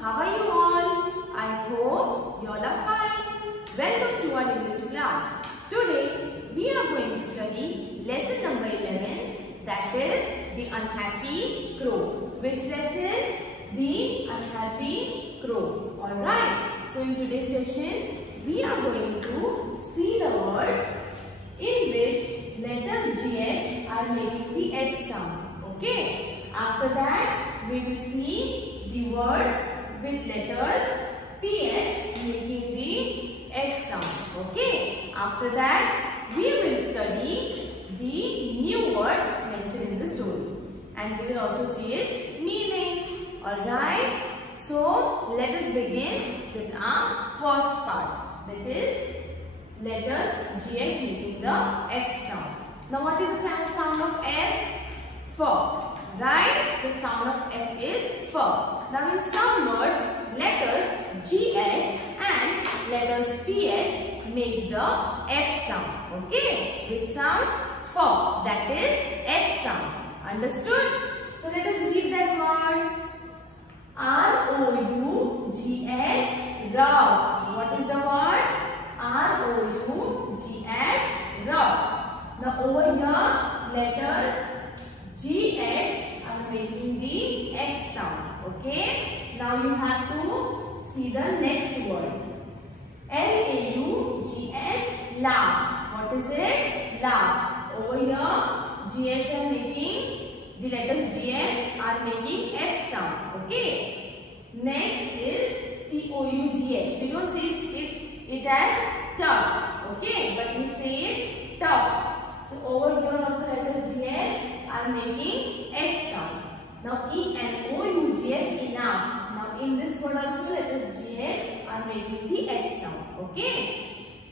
How are you all? I hope you all are fine. Welcome to our English class. Today we are going to study lesson number 11, that is the unhappy crow. Which lesson? The unhappy crow. Alright. So in today's session we are going to see the words in which letters GH are making the H sound. Okay. After that we will see the words with letters PH making the H sound. Okay. After that we will study the new words mentioned in the story. And we will also see its meaning. Alright. So let us begin with our first part. That is letters GH making the F sound. Now what is the sound of F? F. Right? The sound of F is F. Now in some words, letters GH and letters PH make the F sound. Okay? Which sound? F. That is F sound. Understood? So let us read that words. R-O-U-G-H, rough. What is the word? R-O-U-G-H, rough. Now over here, letters GH are making the H sound. Okay? Now you have to see the next word. L-A-U-G-H, laugh. What is it? Laugh. Over here, GH are making, the letters GH are making F sound. Okay? Next is T-O-U-G-H. We don't say it as tough. Okay? But we say it tough. So over here also letters GH are making H sound. Now E-N-O-U-G-H, enough. Now in this word also letters GH are making the H sound. Okay?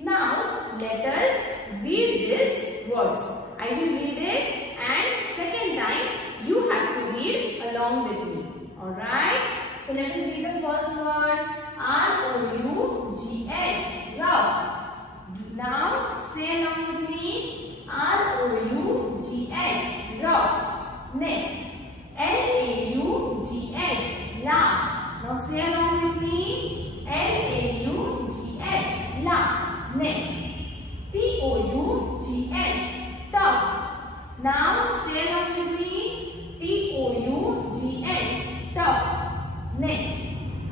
Now let us read these words. I will read it and second time you have to read along with me. Alright? So let us read the first word. R-O-U-G-H, rough. Now say along with me. R-O-U-G-H, rough. Next. L-A-U-G-H, laugh. Now say along with me. L-A-U-G-H, laugh. Next. T-O-U-G-H, tough. Now say along with me. T-O-U-G-H, tough. Next.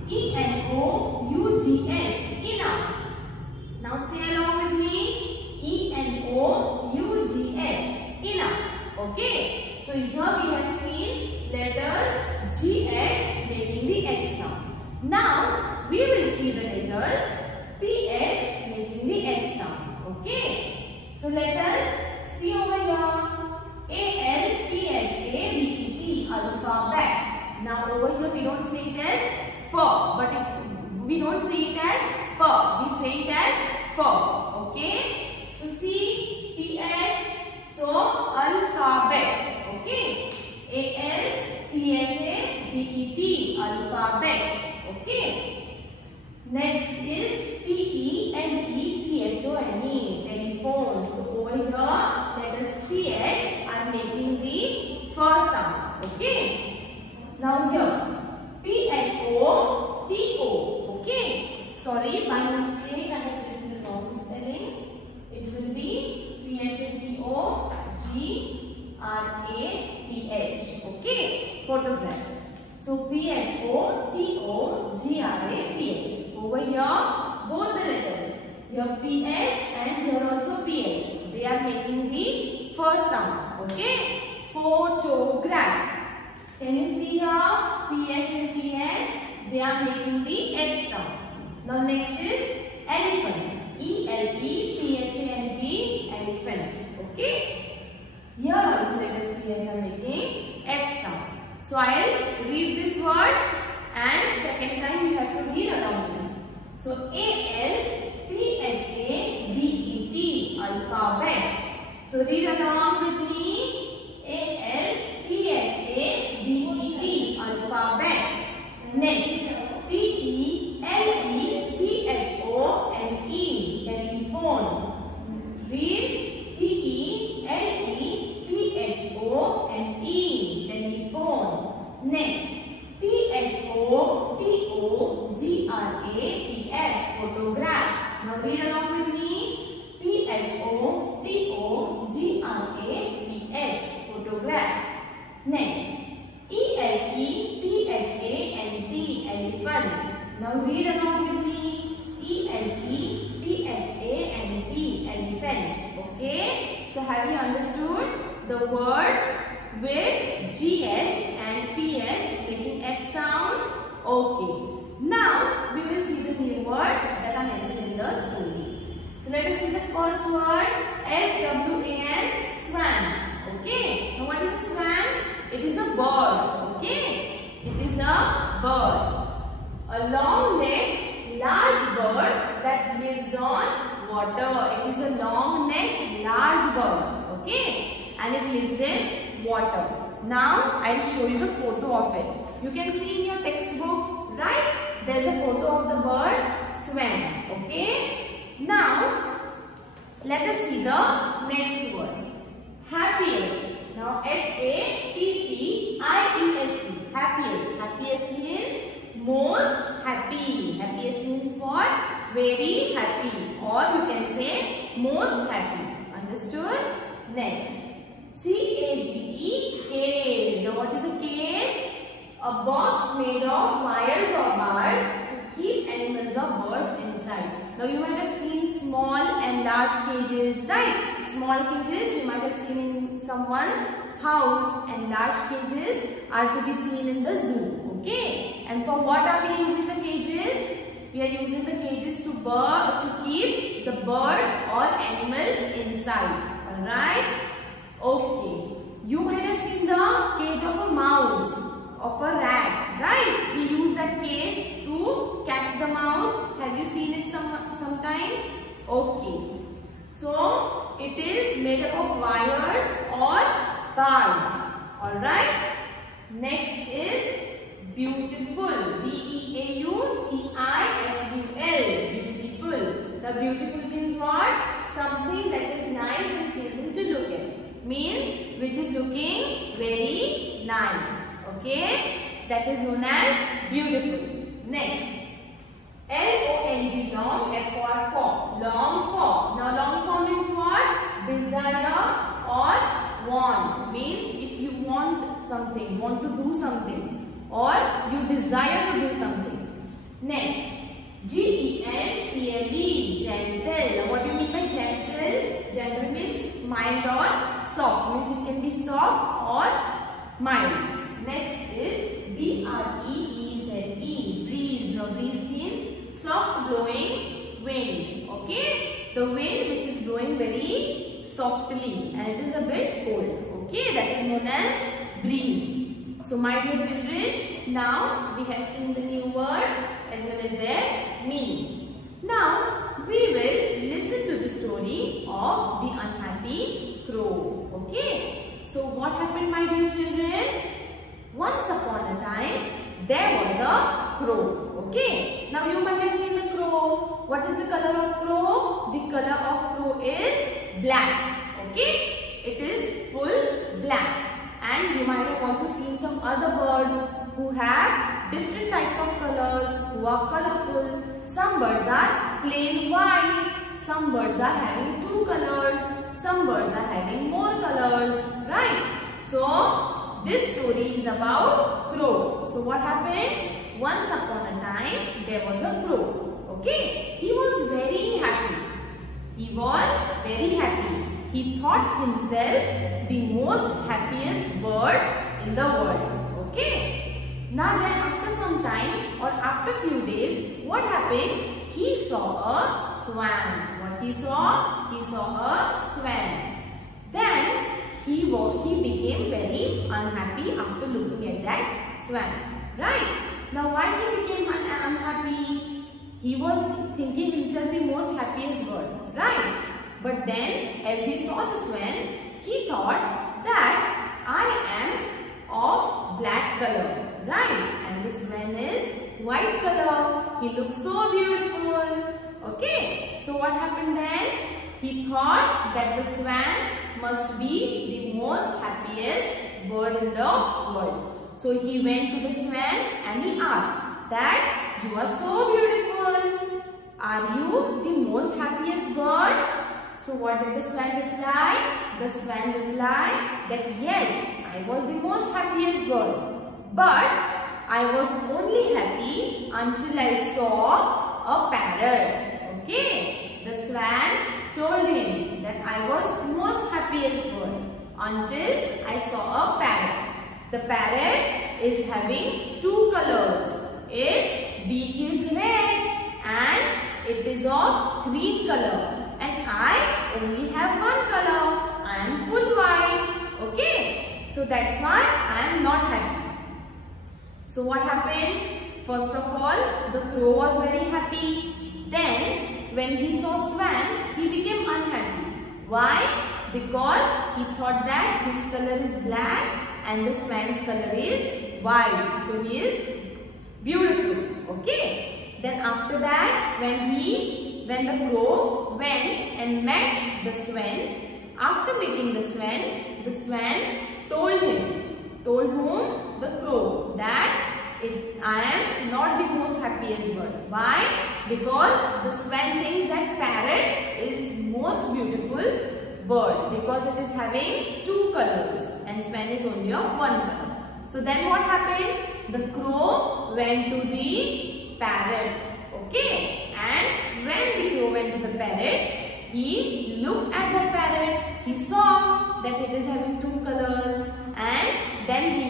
E-N-O-U-G-H, enough. Now say along with me. E-N-O-U-G-H, enough. Okay. So here we have seen letters GH making the H sound. Now we will see the letters PH making the H sound. Okay. So let us see over here. A-L-P-H-A-B-E-T, alphabet. Now over here we don't say it as for, but we don't say it as for. We say it as for. Okay. So see PH. So alphabet. Okay. A-L-P-H-A-B-E-T, alphabet. Okay. Next is T-E-N-E-P-H-O-N-E, telephone. So over here, letters PH are making the first sound. Okay. Now here, P-H-O-T-O. Okay. Sorry, by mistake I have written the wrong spelling. It will be P-H-O-T-O-G-R-A-P-H. Okay. Photograph. So P-H-O-T-O-G-R-A-P-H. Over here, both the letters. Here PH and here also PH. They are making the first sound. Okay. Photograph. Can you see here? PH and PH. They are making the H sound. Now next is elephant. E-L-E-P-H-A-N-T, elephant. Okay. Here also letters PH are making F sound. So I'll read this word and second time you have to read along with me. So A-L-P-H-A-B-E-T, alphabet. So read along with me. A-L-P-H-A-B-E-T, alphabet. Next. T-E-L-E-P-H-O-N-E, telephone. Read. T-E-L-E-P-H-O-N-E, telephone. Next. P-H-O-T-O G-R-A-P-H, photograph. Now read along with me. P-H-O-T-O-G-R-A-P-H, photograph. Next, E-L-E-P-H-A-N-T, elephant. Now read along with me. E-L-E-P-H-A-N-T, elephant. Okay? So have you understood the words with G-H and P-H making F sound? Okay. Now we will see the new words that are mentioned in the story. So let us see the first word, S-W-A-N, swan. Okay. Now what is a swan? It is a bird. Okay. It is a bird. A long-necked, large bird that lives on water. It is a long-necked, large bird. Okay. And it lives in water. Now I will show you the photo of it. You can see in your textbook, right? There is a photo of the bird swan. Okay. Now let us see the next word, happiest. Now H-A-P-P-I-E-S-T, happiest. Happiest means most happy. Happiest means what? Very happy, or you can say most happy. Understood? Next, C-A-G-E, cage. Now what is a cage? A box made of wires or bars to keep animals or birds inside. Now you might have seen small and large cages, right? Small cages you might have seen in someone's house, and large cages are to be seen in the zoo. Okay? And for what are we using the cages? We are using the cages to keep the birds or animals inside. Alright? Okay. You might have seen the cage of a mouse, of a rat, right? We use that cage to catch the mouse. Have you seen it sometimes? Okay. So it is made up of wires or bars. Alright. Next is beautiful. B-E-A-U-T-I-F-U-L. Beautiful. The beautiful means what? Something that is nice and pleasant to look at. Means which is looking very nice. Okay, that is known as beautiful. Next, L-O-N-G, long, F-O-R, long for. Now long for means what? Desire or want. Means if you want something, want to do something, or you desire to do something. Next, G-E-N-T-L-E, gentle. Now what do you mean by gentle? Gentle means mild or soft. Means it can be soft or mild. Next is B-R-E-E-Z-E, breeze. Now breeze means soft blowing wind. Okay, the wind which is blowing very softly and it is a bit cold. Okay, that is known as breeze. So my dear children, now we have seen the new words as well as their meaning. Now we will listen to the story of the unhappy crow. Okay, so what happened, my dear children? Once upon a time, there was a crow. Okay. Now you might have seen the crow. What is the color of crow? The color of crow is black. Okay. It is full black. And you might have also seen some other birds who have different types of colors, who are colorful. Some birds are plain white. Some birds are having two colors. Some birds are having more colors. Right. So this story is about crow. So what happened? Once upon a time, there was a crow. Okay. He was very happy. He was very happy. He thought himself the most happiest bird in the world. Okay. Now then after some time or after few days, what happened? He saw a swan. What he saw? He saw a swan. Then he became very unhappy after looking at that swan. Right? Now why he became unhappy? He was thinking himself the most happiest bird. Right? But then as he saw the swan, he thought that I am of black color. Right? And the swan is white color. He looks so beautiful. Okay. So what happened then? He thought that the swan must be the most happiest bird in the world. So he went to the swan and he asked that you are so beautiful. Are you the most happiest bird? So what did the swan reply? The swan replied that yes, I was the most happiest bird. But I was only happy until I saw a parrot. Okay. The swan told him that I was most happiest bird until I saw a parrot. The parrot is having two colors. Its beak is red and it is of green color. And I only have one color. I am full white. Okay. So that's why I am not happy. So what happened? First of all, the crow was very happy. Then when he saw swan, he became unhappy. Why? Because he thought that his color is black and the swan's color is white. So he is beautiful. Okay. Then after that, when the crow went and met the swan, after meeting the swan told whom? The crow, that I am not the most happiest bird. Why? Because the swan thinks that parrot is most beautiful bird because it is having two colors and swan is only of one color. So then what happened? The crow went to the parrot. Okay. And when the crow went to the parrot, he looked at the parrot. He saw that it is having two colors, and then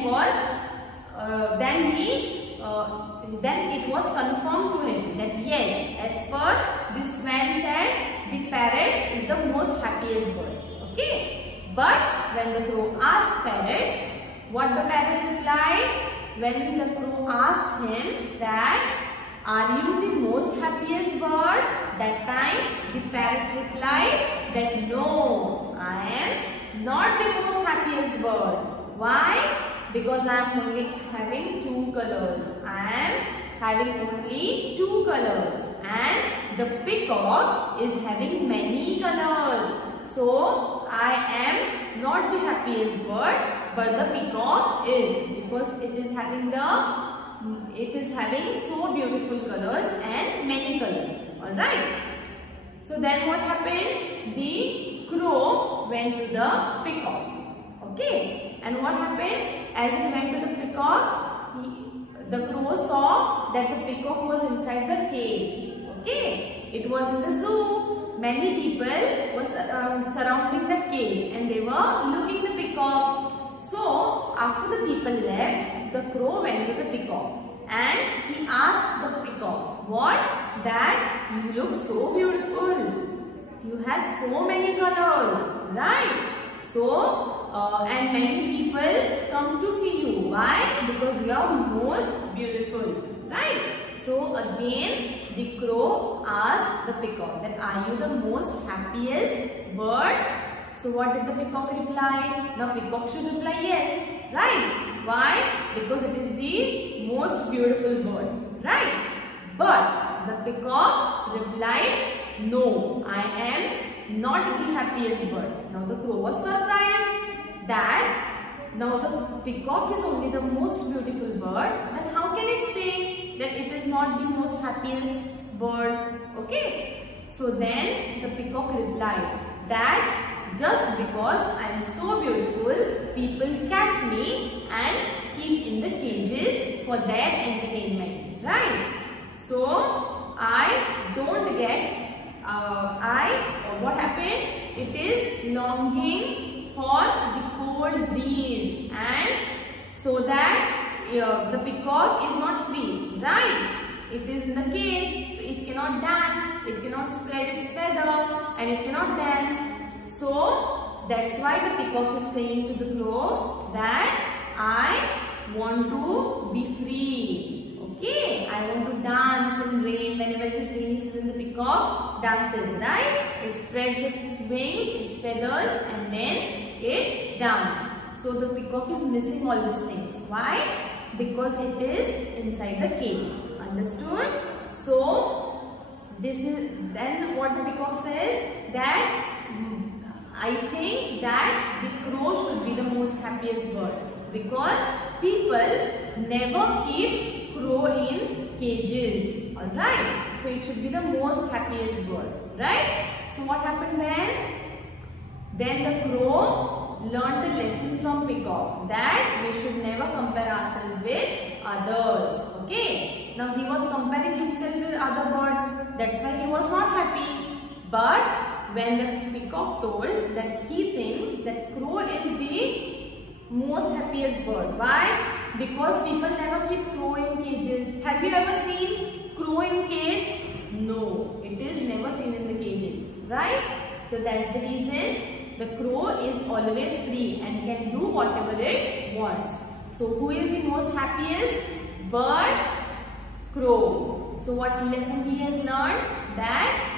then it was confirmed to him that yes, as per the swan said, the parrot is the most happiest bird. Okay. But when the crow asked parrot, what the parrot replied? When the crow asked him that, are you the most happiest bird? That time the parrot replied that no, I am not the most happiest bird. Why? Because I am only having two colors. I am having only two colors. And the peacock is having many colors. So I am not the happiest bird, but the peacock is, because it is having so beautiful colors and many colors. Alright. So then what happened? The crow went to the peacock. Okay. And what happened? As he went to the peacock, the crow saw that the peacock was inside the cage. Okay. It was in the zoo. Many people were surrounding the cage and they were looking at the peacock. So after the people left, the crow went to the peacock. And he asked the peacock, what? That you look so beautiful. You have so many colors, right? So, and many people come to see you. Why? Because you are most beautiful, right? So again, the crow asked the peacock that, are you the most happiest bird? So what did the peacock reply? Now peacock should reply yes, right? Why? Because it is the most beautiful bird, right? But the peacock replied, no, I am not the happiest bird. Now the crow was surprised that now the peacock is only the most beautiful bird. Then how can it say that it is not the most happiest bird? Okay. So then the peacock replied that just because I am so beautiful, people catch me and keep in the cages for their entertainment, right? So I don't get, what happened? It is longing for the cold breeze, and so that the peacock is not free, right? It is in the cage, so it cannot dance, it cannot spread its feather, and it cannot dance. So that's why the peacock is saying to the crow that I want to be free. Okay, I want to dance in rain. Whenever it is rainy season, the peacock dances, right? It spreads its wings, its feathers, and then it dances. So the peacock is missing all these things. Why? Because it is inside the cage. Understood? So this is then what the peacock says, that I think that the crow should be the most happiest bird, because people never keep crow in cages. Alright. So it should be the most happiest bird. Right? So what happened then? Then the crow learned a lesson from peacock that we should never compare ourselves with others. Okay. Now he was comparing himself with other birds. That's why he was not happy. But when the peacock told that he thinks that crow is the most happiest bird. Why? Because people never keep crow in cages. Have you ever seen crow in cage? No, it is never seen in the cages. Right? So that's the reason the crow is always free and can do whatever it wants. So who is the most happiest bird? Crow. So what lesson he has learned? That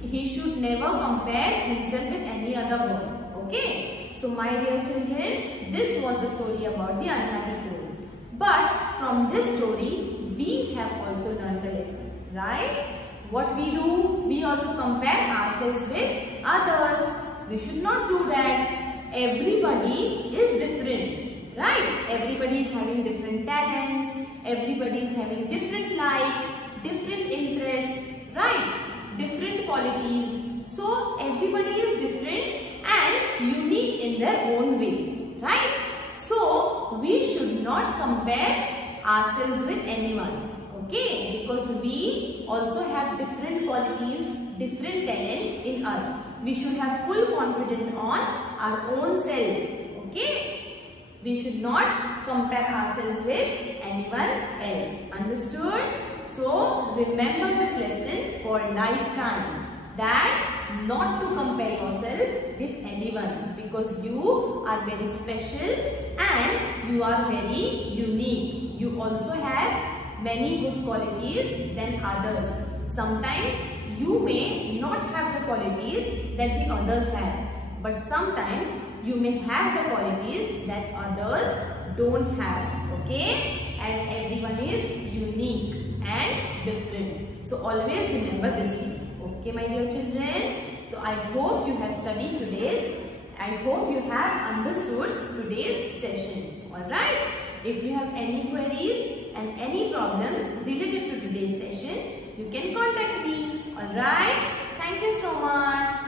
he should never compare himself with any other bird. Okay. So my dear children, this was the story about the unhappy crow. But from this story, we have also learned the lesson. Right? What we do? We also compare ourselves with others. We should not do that. Everybody is different. Right? Everybody is having different talents. Everybody is having different likes, different interests. Right? Different qualities. So everybody is different and unique in their own way. Right? So we should not compare ourselves with anyone. Okay? Because we also have different qualities, different talent in us. We should have full confidence on our own self. Okay? We should not compare ourselves with anyone else. Understood? So remember this lesson for lifetime, that not to compare yourself with anyone, because you are very special and you are very unique. You also have many good qualities than others. Sometimes you may not have the qualities that the others have, but sometimes you may have the qualities that others don't have. Okay? As everyone is unique and different. So always remember this thing. Okay, my dear children? So I hope you have studied I hope you have understood today's session. Alright? If you have any queries and any problems related to today's session, you can contact me. Alright? Thank you so much.